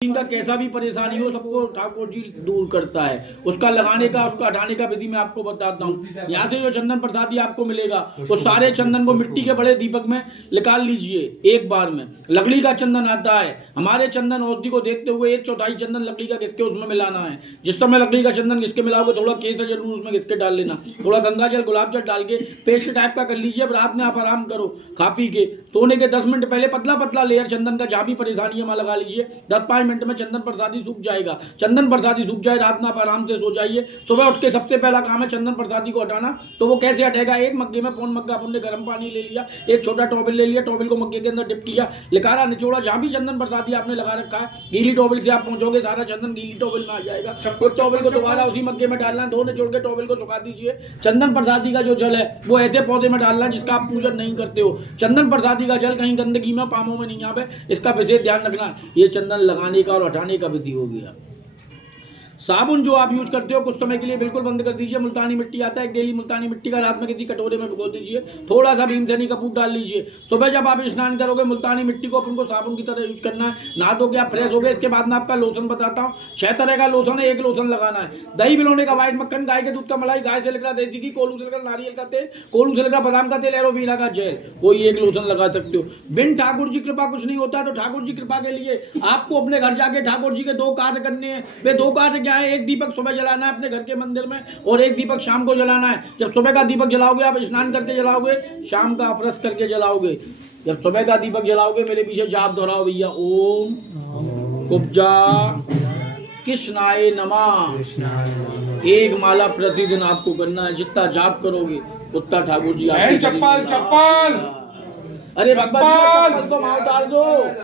इनका कैसा भी परेशानी हो सबको ठाकुर जी दूर करता है। उसका लगाने का उसका हटाने का विधि मैं आपको बताता हूँ। यहाँ से जो चंदन प्रसादी आपको मिलेगा वो सारे चंदन को मिट्टी के बड़े दीपक में निकाल लीजिए एक बार में। लकड़ी का चंदन आता है, हमारे चंदन औषधि को देखते हुए 1/4 चंदन लकड़ी का घिस के उसमें मिलाना है। जिस समय लकड़ी का चंदन घिस के मिलाओगे थोड़ा केसर जरूर उसमें घिस के डाल लेना, थोड़ा गंगा जल गुलाब जल डाल के पेस्ट टाइप का कर लीजिए। अब रात में आप आराम करो, खा पी के सोने के 10 मिनट पहले पतला पतला लेयर चंदन का जहाँ भी परेशानी है वहाँ लगा लीजिए। 10-5 मिनट में चंदन प्रसादी सूख जाएगा। चंदन प्रसादी सूख जाए रात में आप आराम से सो जाइए। सुबह उठ के सबसे पहला काम है चंदन प्रसादी को हटाना। तो वो कैसे हटेगा, एक मग्गे में पौन मग्गा अपन ने गर्म पानी ले लिया, एक छोटा टॉवल ले लिया, टॉवल को मग्गे के अंदर डिप किया, लिकारा निचोड़ा, जहाँ भी चंदन प्रसादी आपने लगा रखा है गीली टॉवल से आप पहुंचोगे सारा चंदन गीली टॉवल में आ जाएगा। उस टॉवल को दोबारा उसी मग्गे में डालना है, धो निचोड़ के टॉवल को सुखा दीजिए। चंदन प्रसादी का जो जल है वो ऐसे पौधे में डालना है जिसका आप पूजन नहीं करते हो। चंदन प्रसादी का जल कहीं गंदगी में पामों में नहीं आवे, इसका विशेष ध्यान रखना। ये चंदन लगाने का और हटाने का विधि हो गया। साबुन जो आप यूज करते हो कुछ समय के लिए बिल्कुल बंद कर दीजिए। मुल्तानी मिट्टी आता है, एक डेली मुल्तानी मिट्टी का रात में किसी कटोरे में भिगो दीजिए, थोड़ा सा भीमसेनी का फूट डाल लीजिए। सुबह जब आप स्नान करोगे मुल्तानी मिट्टी को अपन को साबुन की तरह यूज करना है। नहा धो के आप फ्रेश हो गए, इसके बाद में आपका लोशन बताता हूँ। 6 तरह का लोशन है, एक लोशन लगाना है। दही मिलाने का, व्हाइट मक्खन, गाय के दूध का मलाई, गाय से लेकर देसी घी, कोलू से लेकर नारियल का तेल, कोलू से लेकर बादाम का तेल, एलोवेरा का जेल, कोई एक लोशन लगा सकते हो। बिन ठाकुर जी कृपा कुछ नहीं होता, तो ठाकुर जी कृपा के लिए आपको अपने घर जाके ठाकुर जी के 2 कार्य करने हैं। वे 2 कार्य क्या है, एक दीपक सुबह जलाना है अपने घर के मंदिर में और एक दीपक शाम को जलाना है। जब सुबह का दीपक जलाओगे आप स्नान करके जलाओगे, शाम का अपरस करके जलाओगे। जब सुबह का दीपक जलाओगे मेरे पीछे जाप दोहराओ भैया, ओम कुब्जा कृष्णाय नमः। एक माला प्रतिदिन आपको करना है। जितना जाप करोगे उतना ठाकुर जी आपको। चप्पल चप्पल, अरे भगवान चप्पल को मार डाल दो।